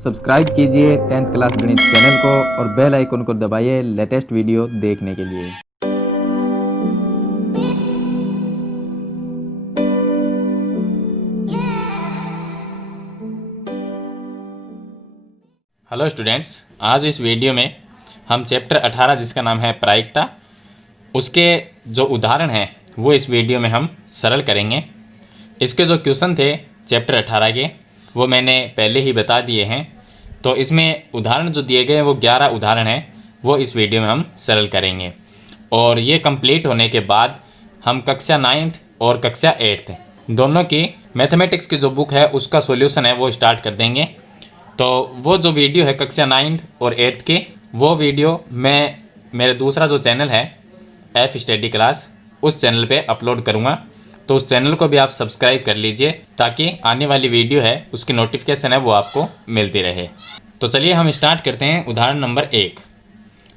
Subscribe कीजिए 10th class गणित channel को और बेल आइकन को दबाइए लेटेस्ट वीडियो देखने के लिए। हेलो स्टूडेंट्स, आज इस वीडियो में हम चैप्टर 18 जिसका नाम है प्रायिकता, उसके जो उदाहरण हैं वो इस वीडियो में हम सरल करेंगे। इसके जो क्वेश्चन थे चैप्टर 18 के वो मैंने पहले ही बता दिए हैं, तो इसमें उदाहरण जो दिए गए हैं वो 11 उदाहरण हैं, वो इस वीडियो में हम सरल करेंगे। और ये कंप्लीट होने के बाद हम कक्षा 9th और कक्षा 8th दोनों की मैथमेटिक्स की जो बुक है उसका सॉल्यूशन है वो स्टार्ट कर देंगे। तो वो जो वीडियो है कक्षा 9th और 8th की, वो वीडियो मैं मेरे दूसरा जो चैनल है एफ स्टडी क्लास, उस चैनल पे अपलोड करूँगा। तो उस चैनल को भी आप सब्सक्राइब कर लीजिए ताकि आने वाली वीडियो है उसकी नोटिफिकेशन है वो आपको मिलती रहे। तो चलिए हम स्टार्ट करते हैं। उदाहरण नंबर 1।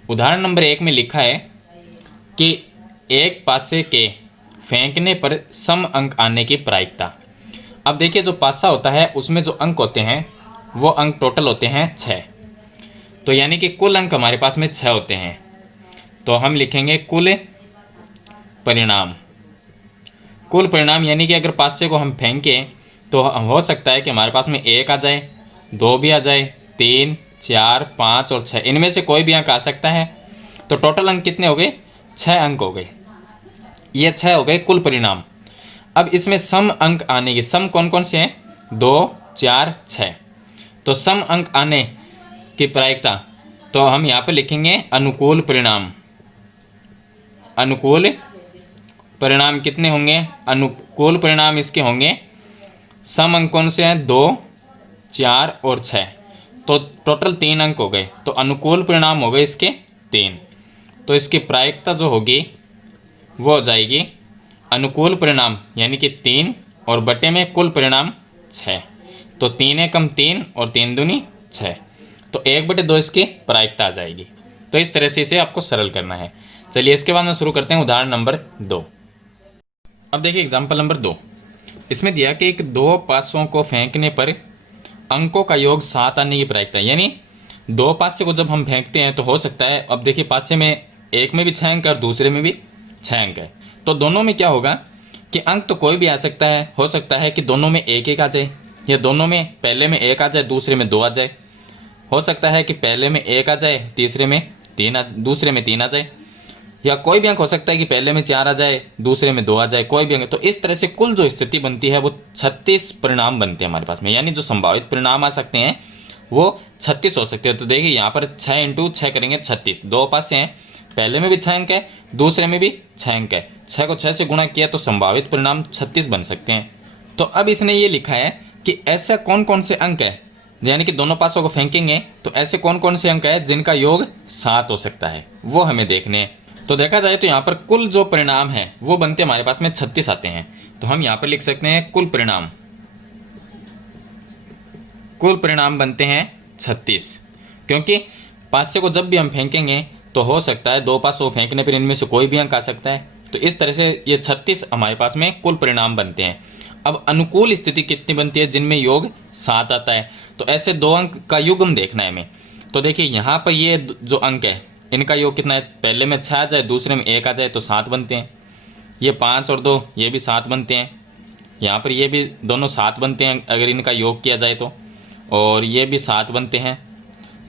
उदाहरण नंबर 1 में लिखा है कि एक पासे के फेंकने पर सम अंक आने की प्रायिकता। अब देखिए, जो पासा होता है उसमें जो अंक होते हैं वो अंक टोटल होते हैं 6। तो यानी कि कुल अंक हमारे पास में 6 होते हैं। तो हम लिखेंगे कुल परिणाम। कुल परिणाम यानी कि अगर पासे को हम फेंकें तो हो सकता है कि हमारे पास में 1 आ जाए, 2 भी आ जाए, 3, 4, 5 और 6, इनमें से कोई भी अंक आ सकता है। तो टोटल अंक कितने हो गए? 6 अंक हो गए। ये 6 हो गए कुल परिणाम। अब इसमें सम अंक आने के सम कौन कौन से हैं? 2, 4, 6। तो सम अंक आने की प्रायिकता तो हम यहाँ पे लिखेंगे अनुकूल परिणाम। अनुकूल परिणाम कितने होंगे? अनुकूल परिणाम इसके होंगे सम अंक कौन से हैं? 2, 4 और 6। तो टोटल 3 अंक हो गए। तो अनुकूल परिणाम हो गए इसके 3। तो इसकी प्रायिकता जो होगी वो हो जाएगी अनुकूल परिणाम यानी कि 3 और बटे में कुल परिणाम 6। तो 3 एकम 3 और 3 दूनी 6। तो 1/2 इसकी प्रायिकता आ जाएगी। तो इस तरह से इसे आपको सरल करना है। चलिए इसके बाद में शुरू करते हैं उदाहरण नंबर 2। अब देखिए एग्जाम्पल नंबर 2। इसमें दिया कि एक 2 पासों को फेंकने पर अंकों का योग 7 आने की प्रायिकता। यानी 2 पासे को जब हम फेंकते हैं तो हो सकता है, अब देखिए पासे में एक में भी 6 अंक है और दूसरे में भी 6 अंक है। तो दोनों में क्या होगा कि अंक तो कोई भी आ सकता है। हो सकता है कि दोनों में 1-1 आ जाए, या दोनों में पहले में 1 आ जाए दूसरे में 2 आ जाए। हो सकता है कि पहले में 1 आ जाए तीसरे में 3 दूसरे में 3 आ जाए। या कोई भी अंक हो सकता है कि पहले में 4 आ जाए दूसरे में 2 आ जाए, कोई भी अंक। तो इस तरह से कुल जो स्थिति बनती है वो 36 परिणाम बनते हैं हमारे पास में। यानी जो संभावित परिणाम आ सकते हैं वो 36 हो सकते हैं। तो देखिए यहाँ पर 6 × 6 करेंगे 36। 2 पासे हैं, पहले में भी 6 अंक है, दूसरे में भी 6 अंक है। 6 को 6 से गुणा किया तो संभावित परिणाम 36 बन सकते हैं। तो अब इसने ये लिखा है कि ऐसा कौन कौन से अंक है, यानी कि दोनों पासों को फेंकेंगे तो ऐसे कौन कौन से अंक है जिनका योग 7 हो सकता है, वो हमें देखने हैं। तो देखा जाए तो यहाँ पर कुल जो परिणाम है वो बनते हमारे पास में 36 आते हैं। तो हम यहाँ पर लिख सकते हैं कुल परिणाम। कुल परिणाम बनते हैं 36, क्योंकि पासे को जब भी हम फेंकेंगे तो हो सकता है 2 पासों को फेंकने पर इनमें से कोई भी अंक आ सकता है। तो इस तरह से ये 36 हमारे पास में कुल परिणाम बनते हैं। अब अनुकूल स्थिति कितनी बनती है? जिनमें योग 7 आता है। तो ऐसे 2 अंक का युग्म देखना है हमें। तो देखिए यहाँ पर ये जो अंक है इनका योग कितना है? पहले में 6 आ जाए दूसरे में 1 आ जाए तो 7 बनते हैं। ये 5 और 2 ये भी 7 बनते हैं। यहाँ पर ये भी दोनों 7 बनते हैं अगर इनका योग किया जाए तो। और ये भी 7 बनते हैं,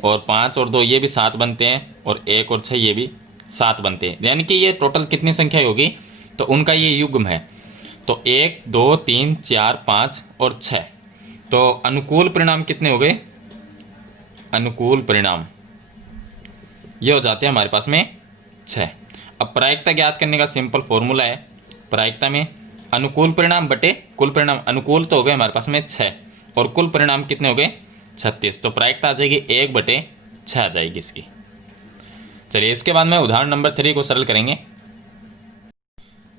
और 5 और 2 ये भी 7 बनते हैं, और 1 और 6 ये भी 7 बनते हैं। यानी कि ये टोटल कितनी संख्या होगी? तो उनका ये युग्म है। तो 1, 2, 3, 4, 5 और 6। तो अनुकूल परिणाम कितने हो गए? अनुकूल परिणाम ये हो जाते हैं हमारे पास में 6। अब प्रायिकता ज्ञात करने का सिंपल फॉर्मूला है। प्रायिकता में अनुकूल परिणाम बटे कुल परिणाम। अनुकूल तो हो गए हमारे पास में 6 और कुल परिणाम कितने हो गए? 36। तो प्रायिकता आ जाएगी 1/6 आ जाएगी इसकी। चलिए इसके बाद में उदाहरण नंबर 3 को सरल करेंगे।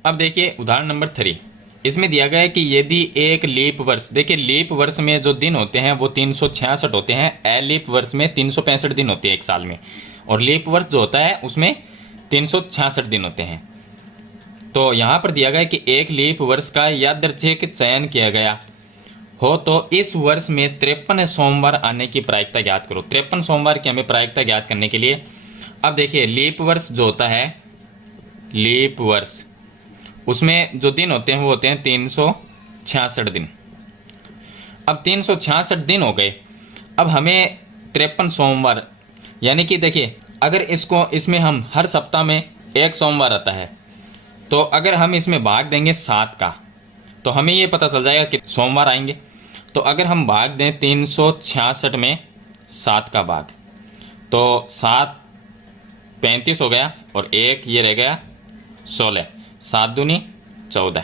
अब देखिए उदाहरण नंबर 3। इसमें दिया गया है कि यदि एक लीप वर्ष, देखिए लीप वर्ष में जो दिन होते हैं वो 366 होते हैं। ए लीप वर्ष में 365 दिन होते हैं एक साल में, और लीप वर्ष जो होता है उसमें 366 दिन होते हैं। तो यहाँ पर दिया गया है कि एक लीप वर्ष का यादृच्छिक चयन किया गया हो तो इस वर्ष में 53 सोमवार आने की प्रायिकता ज्ञात करो। 53 सोमवार की हमें प्रायिकता ज्ञात करने के लिए अब देखिए लीप वर्ष जो होता है, लीप वर्ष, उसमें जो दिन होते हैं वो होते हैं 366 दिन। अब 366 दिन हो गए, अब हमें 53 सोमवार, यानी कि देखिए अगर इसमें हम हर सप्ताह में एक सोमवार आता है, तो अगर हम इसमें भाग देंगे 7 का तो हमें ये पता चल जाएगा कि सोमवार आएंगे। तो अगर हम भाग दें 366 में 7 का भाग, तो 7 35 हो गया और एक ये रह गया 16, 7 दूनी 14,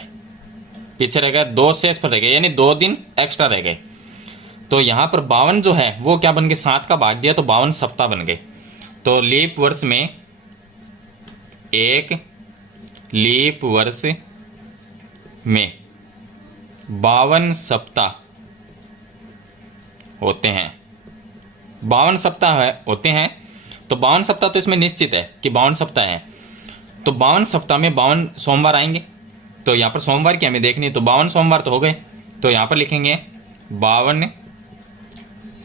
पीछे रह गया 2 शेष पर रह गए, यानी 2 दिन एक्स्ट्रा रह गए। तो यहाँ पर 52 जो है वो क्या बन गए, 7 का भाग दिया तो 52 सप्ताह बन गए। तो लीप वर्ष में एक लीप वर्ष में 52 सप्ताह होते हैं, 52 सप्ताह होते हैं। तो 52 सप्ताह तो इसमें निश्चित है कि 52 सप्ताह हैं, तो 52 सप्ताह में 52 सोमवार आएंगे। तो यहाँ पर सोमवार की हमें देखनी है, तो 52 सोमवार तो हो गए, तो यहाँ पर लिखेंगे 52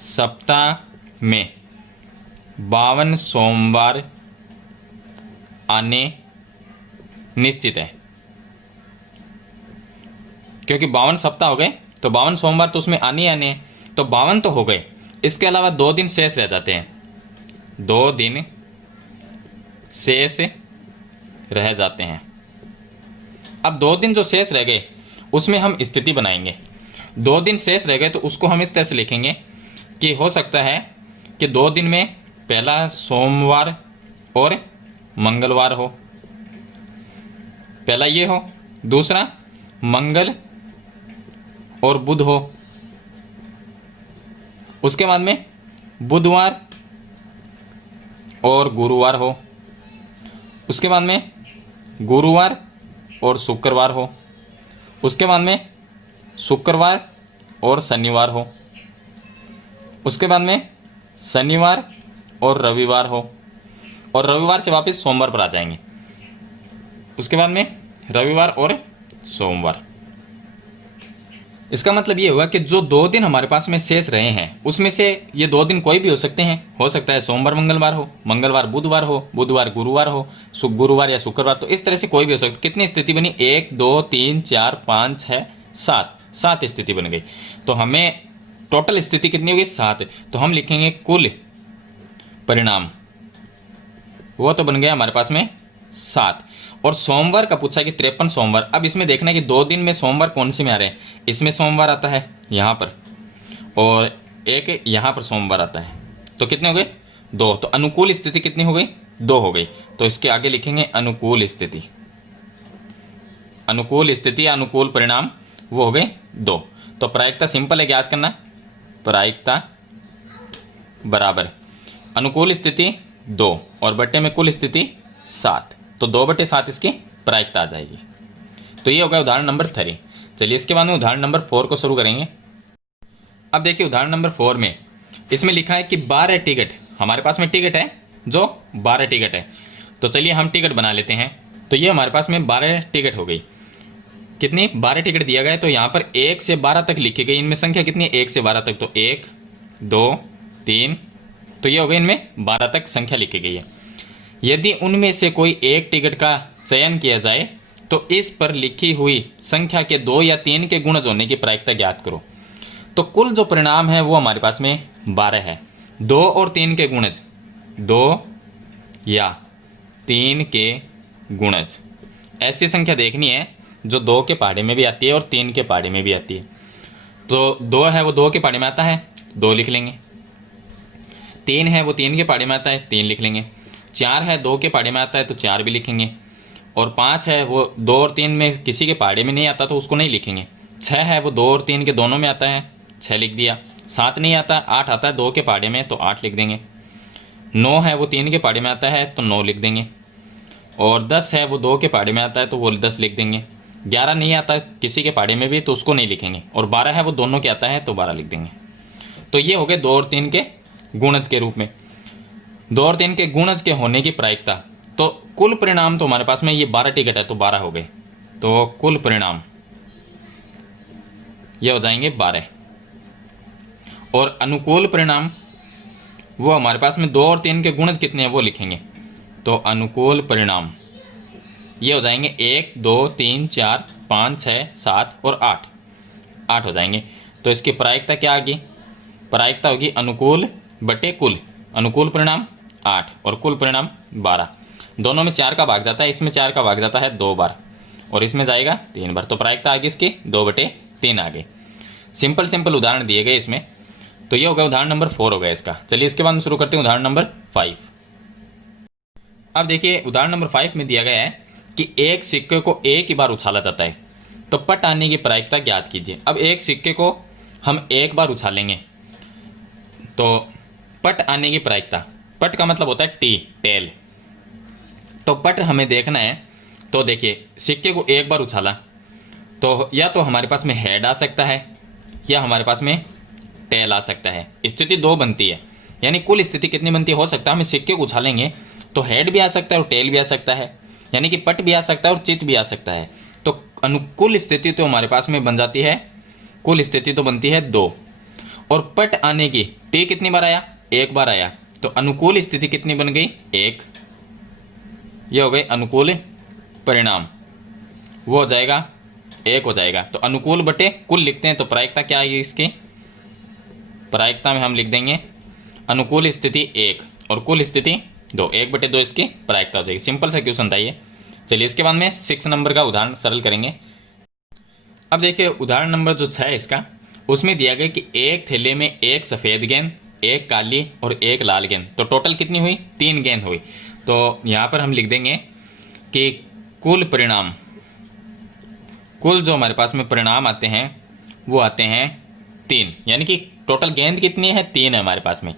सप्ताह में 52 सोमवार आने निश्चित है, क्योंकि 52 सप्ताह हो गए तो 52 सोमवार तो उसमें आने ही आने हैं। तो 52 तो हो गए, इसके अलावा 2 दिन शेष रह जाते हैं, 2 दिन शेष रह जाते हैं। अब 2 दिन जो शेष रह गए उसमें हम स्थिति बनाएंगे। 2 दिन शेष रह गए तो उसको हम इस तरह से लिखेंगे कि हो सकता है कि 2 दिन में पहला सोमवार और मंगलवार हो, पहला ये हो, दूसरा मंगल और बुध हो, उसके बाद में बुधवार और गुरुवार हो, उसके बाद में गुरुवार और शुक्रवार हो, उसके बाद में शुक्रवार और शनिवार हो, उसके बाद में शनिवार और रविवार हो, और रविवार से वापस सोमवार पर आ जाएंगे, उसके बाद में रविवार और सोमवार। इसका मतलब ये हुआ कि जो 2 दिन हमारे पास में शेष रहे हैं उसमें से ये 2 दिन कोई भी हो सकते हैं, हो सकता है सोमवार मंगलवार हो, मंगलवार बुधवार हो, बुधवार गुरुवार हो, गुरुवार या शुक्रवार, तो इस तरह से कोई भी हो सकता है। कितनी स्थिति बनी, 1 2 3 4 5 6 7 स्थिति बन गई। तो हमें टोटल स्थिति कितनी होगी, 7। तो हम लिखेंगे कुल परिणाम, वो तो बन गया हमारे पास में 7। और सोमवार का पूछा कि 53 सोमवार। अब इसमें देखना है कि 2 दिन में सोमवार कौन से में आ रहे हैं, इसमें सोमवार आता है यहाँ पर, और एक यहाँ पर सोमवार आता है, तो कितने हो गए, 2। तो अनुकूल स्थिति कितनी हो गई, 2 हो गई। तो इसके आगे लिखेंगे अनुकूल स्थिति, अनुकूल स्थिति अनुकूल परिणाम वो हो गए 2। तो प्रायिकता सिंपल है ज्ञात करना, प्रायिकता बराबर अनुकूल स्थिति 2 और बट्टे में कुल स्थिति 7, तो 2/7 इसकी प्रायिकता आ जाएगी। तो ये होगा उदाहरण नंबर 3। चलिए इसके बाद में उदाहरण नंबर 4 को शुरू करेंगे। अब देखिए उदाहरण नंबर 4 में इसमें लिखा है कि 12 टिकट, हमारे पास में टिकट है जो 12 टिकट है। तो चलिए हम टिकट बना लेते हैं। तो ये हमारे पास में 12 टिकट हो गई। कितनी, 12 टिकट दिया गया है, तो यहाँ पर 1 से 12 तक लिखी गई। इनमें संख्या कितनी है, 1 से 12 तक, तो 1 2 3, तो ये हो गई, इनमें 12 तक संख्या लिखी गई है। यदि उनमें से कोई एक टिकट का चयन किया जाए तो इस पर लिखी हुई संख्या के 2 या 3 के गुणज होने की प्रायिकता ज्ञात करो। तो कुल जो परिणाम है वो हमारे पास में 12 है। 2 और 3 के गुणज, 2 या 3 के गुणज, ऐसी संख्या देखनी है जो 2 के पहाड़े में भी आती है और 3 के पहाड़े में भी आती है। तो 2 है वो 2 के पहाड़े में आता है, 2 लिख लेंगे। 3 है वो 3 के पहाड़े में आता है, 3 लिख लेंगे। 4 है 2 के पहाड़े में आता है तो 4 भी लिखेंगे। और 5 है वो 2 और 3 में किसी के पहाड़े में नहीं आता तो उसको नहीं लिखेंगे। 6 है वो 2 और 3 के दोनों में आता है, 6 लिख दिया। 7 नहीं आता, 8 आता है 2 के पहाड़े में तो 8 लिख देंगे। 9 है वो 3 के पहाड़े में आता है तो 9 लिख देंगे। और 10 है वो 2 के पहाड़े में आता है तो वो 10 लिख देंगे। 11 नहीं आता किसी के पहाड़े में भी तो उसको नहीं लिखेंगे। और 12 है वो दोनों के आता है तो 12 लिख देंगे। तो ये हो गए 2 और 3 के गुणज के रूप में। 2 और 3 के गुणज के होने की प्रायिकता। तो कुल परिणाम तो हमारे पास में ये 12 टिकट है तो 12 हो गए। तो कुल परिणाम ये हो जाएंगे 12। और अनुकूल परिणाम वो हमारे पास में 2 और 3 के गुणज कितने हैं वो लिखेंगे। तो अनुकूल परिणाम ये हो जाएंगे 1 2 3 4 5 6 7 और 8 हो जाएंगे। तो इसकी प्रायिकता क्या आ गई? प्रायिकता होगी अनुकूल बटे कुल। अनुकूल परिणाम 8 और कुल परिणाम 12। दोनों में 4 का भाग जाता है, इसमें 4 का भाग जाता है 2 बार और इसमें जाएगा 3 बार। तो प्रायिकता आ गई इसकी 2/3 आ गई। सिंपल उदाहरण दिए गए इसमें। तो ये हो गया उदाहरण नंबर 4 हो गया इसका। चलिए इसके बाद हम शुरू करते हैं उदाहरण नंबर 5। अब देखिए उदाहरण नंबर 5 में दिया गया है कि एक सिक्के को एक ही बार उछाला जाता है, तो पट आने की प्रायिकता ज्ञात कीजिए। अब एक सिक्के को हम एक बार उछालेंगे तो पट आने की प्रायिकता, पट का मतलब होता है टेल। तो पट हमें देखना है। तो देखिए सिक्के को एक बार उछाला तो या तो हमारे पास में हेड आ सकता है या हमारे पास में टेल आ सकता है। स्थिति 2 बनती है, यानी कुल स्थिति कितनी बनती है? हो सकता है हमें सिक्के को उछालेंगे तो हेड भी आ सकता है और टेल भी आ सकता है, यानी कि पट भी आ सकता है और चित भी आ सकता है। तो अनुकूल स्थिति तो हमारे पास में बन जाती है, कुल स्थिति तो बनती है 2 और पट आने की टी कितनी बार आया? 1 बार आया। तो अनुकूल स्थिति कितनी बन गई? 1। ये हो गई अनुकूल परिणाम, वो हो जाएगा 1 हो जाएगा। तो अनुकूल बटे कुल लिखते हैं तो प्रायिकता क्या आएगी इसकी? प्रायिकता में हम लिख देंगे अनुकूल स्थिति 1 और कुल स्थिति 2। 1/2 इसकी प्रायिकता हो जाएगी। सिंपल सा क्वेश्चन था ये। चलिए इसके बाद में 6 नंबर का उदाहरण सरल करेंगे। अब देखिए उदाहरण नंबर जो 6 है इसका, उसमें दिया गया कि एक थैले में एक सफ़ेद गेंद, एक काली और एक लाल गेंद, तो टोटल कितनी हुई? 3 गेंद हुई। तो यहाँ पर हम लिख देंगे कि कुल परिणाम, कुल जो हमारे पास में परिणाम आते हैं वो आते हैं 3, यानी कि टोटल गेंद कितनी है? 3 है हमारे पास में।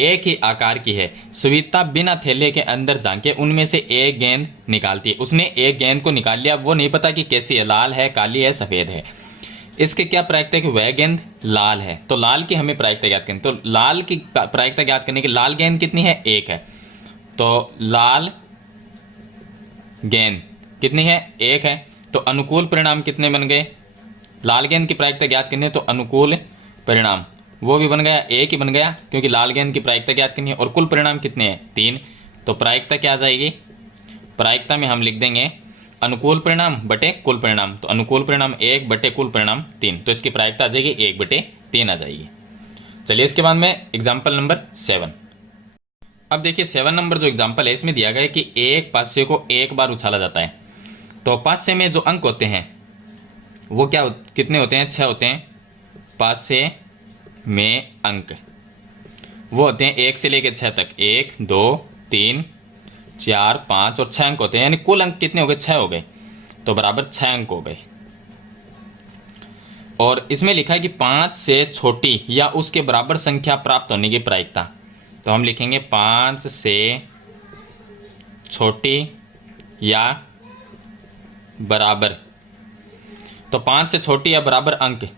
एक ही आकार की है। सविता बिना थैले के अंदर झांके उनमें से एक गेंद निकालती है। उसने एक गेंद को निकाल लिया, वो नहीं पता कि कैसी है, लाल है, काली है, सफ़ेद है। इसके क्या प्रायिकता है कि वह गेंद लाल है। तो लाल की हमें प्रायिकता ज्ञात करनी। तो लाल की प्रायिकता ज्ञात करने की लाल गेंद कितनी है? 1 है। तो लाल गेंद कितनी है? 1 है। तो अनुकूल परिणाम कितने बन गए? लाल गेंद की प्रायिकता ज्ञात करनी है तो अनुकूल परिणाम वो भी बन गया, 1 ही बन गया, क्योंकि लाल गेंद की प्रायिकता ज्ञात करनी है। और कुल परिणाम कितने हैं? 3। तो प्रायिकता क्या आ जाएगी? प्रायिकता में हम लिख देंगे अनुकूल परिणाम बटे कुल परिणाम। तो अनुकूल परिणाम 1 बटे कुल परिणाम 3। तो इसकी प्रायिकता आ जाएगी 1/3 आ जाएगी। चलिए इसके बाद में एग्जाम्पल नंबर 7। अब देखिए 7 नंबर जो एग्जाम्पल है इसमें दिया गया है कि एक पासे को एक बार उछाला जाता है। तो पासे में जो अंक होते हैं वो क्या कितने होते हैं? 6 होते हैं। पासे में अंक वो होते हैं 1 से लेकर 6 तक। 1 2 3 4 5 और 6 अंक होते हैं, यानी कुल अंक कितने हो गए? 6 हो गए। तो बराबर 6 अंक हो गए। और इसमें लिखा है कि 5 से छोटी या उसके बराबर संख्या प्राप्त होने की प्रायिकता। तो हम लिखेंगे 5 से छोटी या बराबर। तो 5 से छोटी या बराबर अंक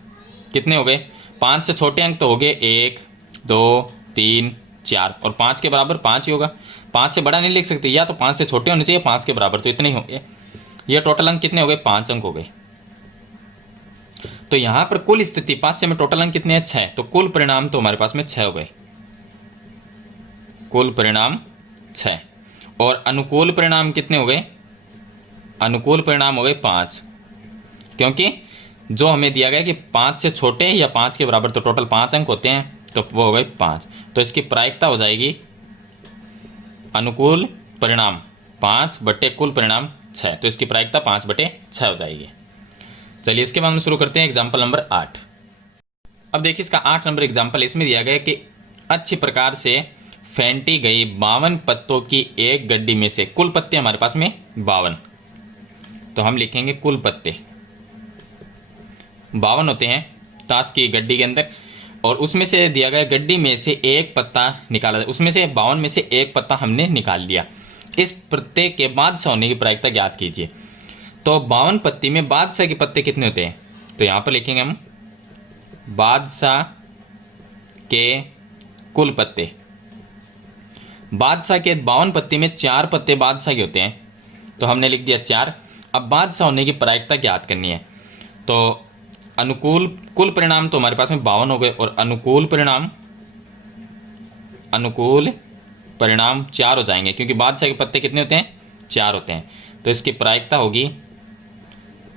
कितने हो गए? 5 से छोटे अंक तो हो गए 1 2 3 4 और 5 के बराबर 5 ही होगा। 5 से बड़ा नहीं लिख सकते, या तो 5 से छोटे होने चाहिए 5 के बराबर, तो इतने ही होंगे। ये टोटल अंक कितने हो गए? 5 अंक हो गए। तो यहाँ पर कुल स्थिति 5 से में टोटल अंक कितने हैं? 6। तो कुल परिणाम तो हमारे पास में 6 हो गए। कुल परिणाम 6 और अनुकूल परिणाम कितने हो गए? अनुकूल परिणाम हो गए 5, क्योंकि जो हमें दिया गया कि 5 से छोटे या 5 के बराबर, तो टोटल 5 अंक होते हैं, तो वो हो गए 5। तो इसकी प्रायिकता हो जाएगी अनुकूल परिणाम 5 बटे कुल परिणाम 6। तो इसकी प्रायिकता 5/6 हो जाएगी। चलिए इसके बाद हम शुरू करते हैं एग्जाम्पल नंबर 8। अब देखिए इसका 8 नंबर एग्जाम्पल, इसमें दिया गया कि अच्छी प्रकार से फेंटी गई 52 पत्तों की एक गड्डी में से कुल पत्ते हमारे पास में 52। तो हम लिखेंगे कुल पत्ते 52 होते हैं ताश की गड्डी के अंदर, और उसमें से दिया गया गड्डी में से एक पत्ता निकाला, उसमें से 52 में से एक पत्ता हमने निकाल लिया। इस पत्ते के बादशाह होने की प्रायिकता ज्ञात कीजिए। तो 52 पत्ती में बादशाह के पत्ते कितने होते हैं? तो यहाँ पर लिखेंगे हम बादशाह के कुल पत्ते। बादशाह के 52 पत्ती में 4 पत्ते बादशाह के होते हैं, तो हमने लिख दिया 4। अब बादशाह होने की प्रायिकता ज्ञात करनी है। तो अनुकूल कुल परिणाम तो हमारे पास में 52 हो गए, और अनुकूल परिणाम 4 हो जाएंगे, क्योंकि बादशाह के पत्ते कितने होते हैं, 4 होते हैं। तो इसकी प्रायिकता होगी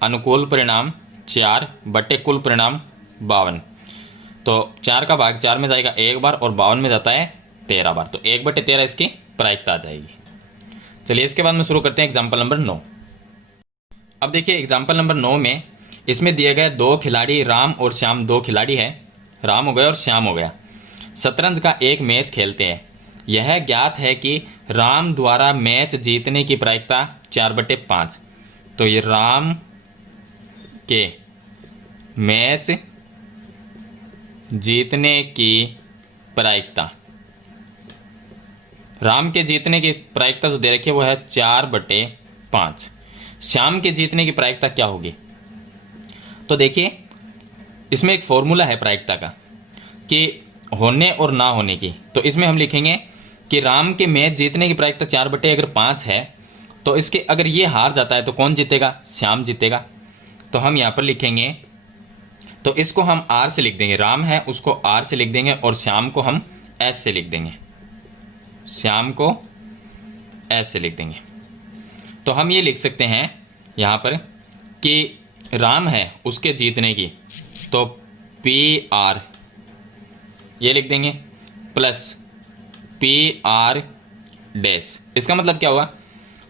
अनुकूल परिणाम 4 बटे कुल परिणाम 52। तो 4 का भाग 4 में जाएगा 1 बार, और 52 में जाता है 13 बार, तो 1/13 इसकी प्रायिकता आ जाएगी। चलिए इसके बाद में शुरू करते हैं एग्जाम्पल नंबर 9। अब देखिए एग्जाम्पल नंबर 9 में इसमें दिए गए 2 खिलाड़ी राम और श्याम, 2 खिलाड़ी है, राम हो गया और श्याम हो गया, शतरंज का एक मैच खेलते हैं। यह ज्ञात है कि राम द्वारा मैच जीतने की प्रायिकता 4/5। तो ये राम के मैच जीतने की प्रायिकता, राम के जीतने की प्रायिकता जो दे रखी है वो है 4/5। श्याम के जीतने की प्रायिकता क्या होगी? तो देखिए इसमें एक फॉर्मूला है प्रायिकता का कि होने और ना होने की। तो इसमें हम लिखेंगे कि राम के मैच जीतने की प्रायिकता 4/5 है, तो इसके अगर ये हार जाता है तो कौन जीतेगा? श्याम जीतेगा। तो हम यहाँ पर लिखेंगे, तो इसको हम आर से लिख देंगे, राम है उसको आर से लिख देंगे, और श्याम को हम एस से लिख देंगे, श्याम को एस से लिख देंगे। तो हम ये लिख सकते हैं यहाँ पर कि राम है उसके जीतने की, तो पी आर ये लिख देंगे प्लस पी आर डैश। इसका मतलब क्या हुआ?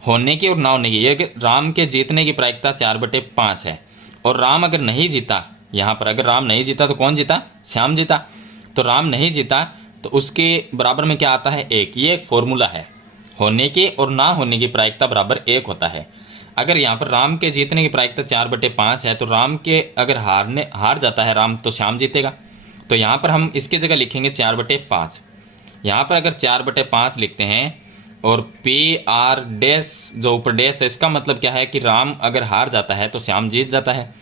होने की और ना होने की। ये कि राम के जीतने की प्रायिकता 4/5 है, और राम अगर नहीं जीता, यहाँ पर अगर राम नहीं जीता तो कौन जीता? श्याम जीता। तो राम नहीं जीता तो उसके बराबर में क्या आता है? 1। ये एक फॉर्मूला है, होने की और ना होने की प्रायिकता बराबर 1 होता है। अगर यहाँ पर राम के जीतने की प्रायिकता 4/5 है, तो राम के अगर हार जाता है राम, तो श्याम जीतेगा। तो यहाँ पर हम इसकी जगह लिखेंगे 4/5। यहाँ पर अगर 4/5 लिखते हैं, और पी आर डैश जो ऊपर डैश है, इसका मतलब क्या है कि राम अगर हार जाता है तो श्याम जीत जाता है।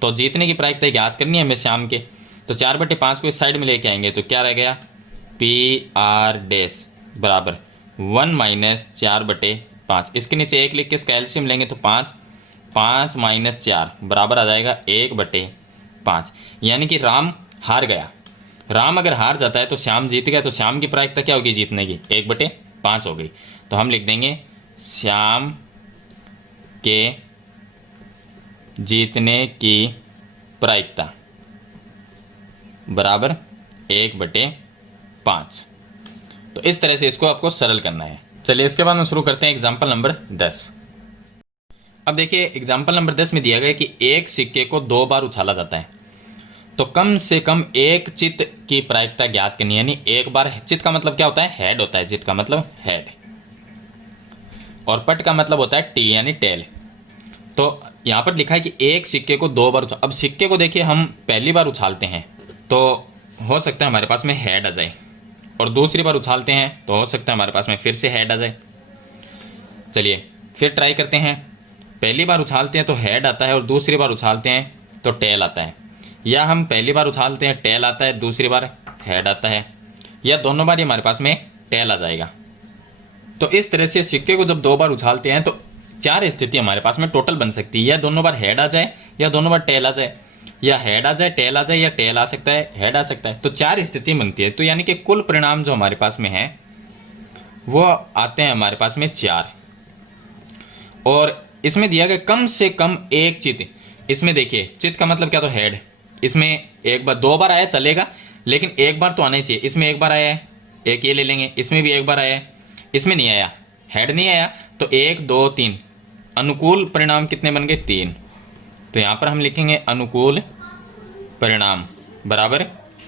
तो जीतने की प्रायिकता याद करनी है हमें श्याम के। तो 4/5 को इस साइड में लेके आएंगे, तो क्या रह गया? पी आर डैश बराबर 1 - 4/5। इसके नीचे 1 लिख के इसका एलसीएम लेंगे तो 5 - 4 बराबर आ जाएगा 1/5। यानी कि राम हार गया। राम अगर हार जाता है तो श्याम जीत गया, तो श्याम की प्रायिकता क्या होगी जीतने की? 1/5 हो गई। तो हम लिख देंगे श्याम के जीतने की प्रायिकता बराबर 1/5। तो इस तरह से इसको आपको सरल करना है। चलिए इसके बाद हम शुरू करते हैं एग्जाम्पल नंबर 10। अब देखिए एग्जाम्पल नंबर 10 में दिया गया कि एक सिक्के को 2 बार उछाला जाता है, तो कम से कम एक चित्त की प्रायिकता ज्ञात करनी है। यानी एक बार, चित्त का मतलब क्या होता है? हेड होता है। चित्त का मतलब हेड, और पट का मतलब होता है टी यानी टेल। तो यहाँ पर लिखा है कि एक सिक्के को 2 बार अब सिक्के को देखिए हम पहली बार उछालते हैं तो हो सकता है हमारे पास में हेड आ जाए, और दूसरी बार उछालते हैं तो हो सकता है हमारे पास में फिर से हेड आ जाए। चलिए फिर ट्राई करते हैं। पहली बार उछालते हैं तो हेड आता है, और दूसरी बार उछालते हैं तो टेल आता है। या हम पहली बार उछालते हैं टेल आता है, दूसरी बार हेड आता है, या दोनों बार ही हमारे पास में टेल आ जाएगा। तो इस तरह से सिक्के को जब 2 बार उछालते हैं तो 4 स्थिति हमारे पास में टोटल बन सकती है। या दोनों बार हेड आ जाए, या दोनों बार टेल आ जाए, या हेड आ जाए टेल आ जाए, या टेल आ सकता है हेड आ सकता है। तो 4 स्थिति बनती है। तो यानी कि कुल परिणाम जो हमारे पास में है वो आते हैं हमारे पास में 4। और इसमें दिया गया कम से कम एक चित्त। इसमें देखिए चित्त का मतलब क्या? तो हेड। इसमें एक बार 2 बार आया चलेगा, लेकिन एक बार तो आना ही चाहिए। इसमें एक बार आया है, एक ये ले लेंगे। इसमें भी एक बार आया है, इसमें नहीं आया, हेड नहीं आया, तो 1 2 3 अनुकूल परिणाम कितने बन गए? 3। तो यहाँ पर हम लिखेंगे अनुकूल परिणाम बराबर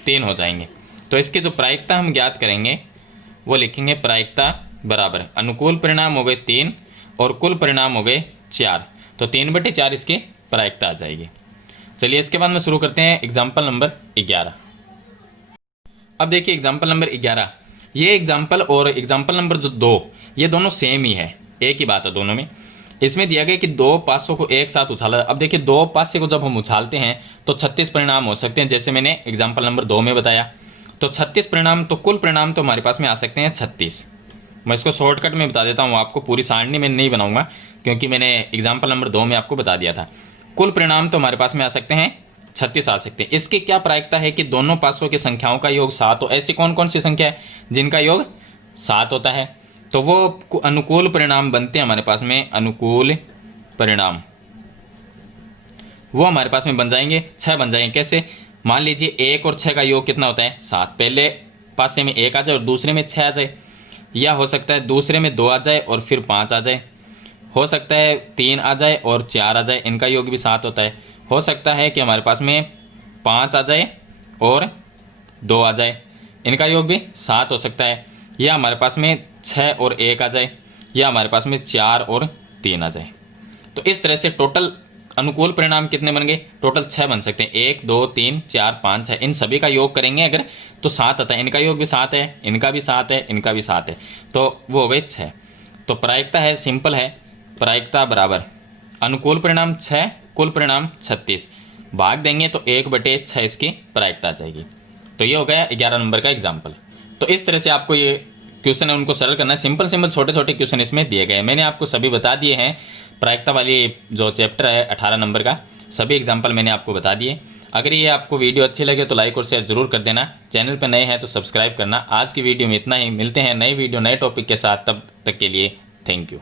3 हो जाएंगे। तो इसके जो प्रायिकता हम ज्ञात करेंगे वो लिखेंगे प्रायिकता बराबर अनुकूल परिणाम हो गए 3 और कुल परिणाम हो गए 4। तो 3/4 इसकी प्रायिकता आ जाएगी। चलिए इसके बाद में शुरू करते हैं एग्जाम्पल नंबर 11। अब देखिए एग्जाम्पल नंबर 11, ये एग्जाम्पल और एग्जाम्पल नंबर जो 2 ये दोनों सेम ही है, एक ही बात है दोनों में। इसमें दिया गया कि 2 पासों को एक साथ उछाला। अब देखिए 2 पासे को जब हम उछालते हैं तो 36 परिणाम हो सकते हैं, जैसे मैंने एग्जाम्पल नंबर 2 में बताया। तो 36 परिणाम, तो कुल परिणाम तो हमारे पास में आ सकते हैं 36। मैं इसको शॉर्टकट में बता देता हूँ आपको, पूरी सारणी में नहीं बनाऊंगा क्योंकि मैंने एग्जाम्पल नंबर 2 में आपको बता दिया था। कुल परिणाम तो हमारे पास में आ सकते हैं 36 आ सकते हैं। इसकी क्या प्रायिकता है कि दोनों पासों की संख्याओं का योग 7 हो। ऐसी कौन कौन सी संख्या है जिनका योग 7 होता है? तो वो अनुकूल परिणाम बनते हैं हमारे पास में, अनुकूल परिणाम वो हमारे पास में बन जाएंगे, 6 बन जाएंगे। कैसे? मान लीजिए 1 और 6 का योग कितना होता है? 7। पहले पासे में 1 आ जाए और दूसरे में 6 आ जाए, या हो सकता है दूसरे में 2 आ जाए और फिर 5 आ जाए, हो सकता है 3 आ जाए और 4 आ जाए, इनका योग भी 7 होता है। हो सकता है कि हमारे पास में 5 आ जाए और 2 आ जाए, इनका योग भी 7 हो सकता है। या हमारे पास में 6 और 1 आ जाए, या हमारे पास में 4 और 3 आ जाए। तो इस तरह से टोटल अनुकूल परिणाम कितने बन गए? टोटल 6 बन सकते हैं। 1 2 3 4 5 6, इन सभी का योग करेंगे अगर तो 7 आता है। इनका योग भी 7 है, इनका भी 7 है, इनका भी 7 है, तो वो हो गए 6। तो प्रायिकता है, सिंपल है, प्रायिकता बराबर अनुकूल परिणाम 6, कुल परिणाम 36, भाग देंगे तो 1/6 इसकी प्रायिकता आ जाएगी। तो ये हो गया 11 नंबर का एग्जाम्पल। तो इस तरह से आपको ये क्वेश्चन है उनको सरल करना है। सिंपल सिंपल छोटे छोटे क्वेश्चन इसमें दिए गए हैं, मैंने आपको सभी बता दिए हैं। प्रायिकता वाली जो चैप्टर है 18 नंबर का, सभी एग्जाम्पल मैंने आपको बता दिए। अगर ये आपको वीडियो अच्छी लगे तो लाइक और शेयर जरूर कर देना। चैनल पर नए हैं तो सब्सक्राइब करना। आज की वीडियो में इतना ही, मिलते हैं नई वीडियो नए टॉपिक के साथ, तब तक के लिए थैंक यू।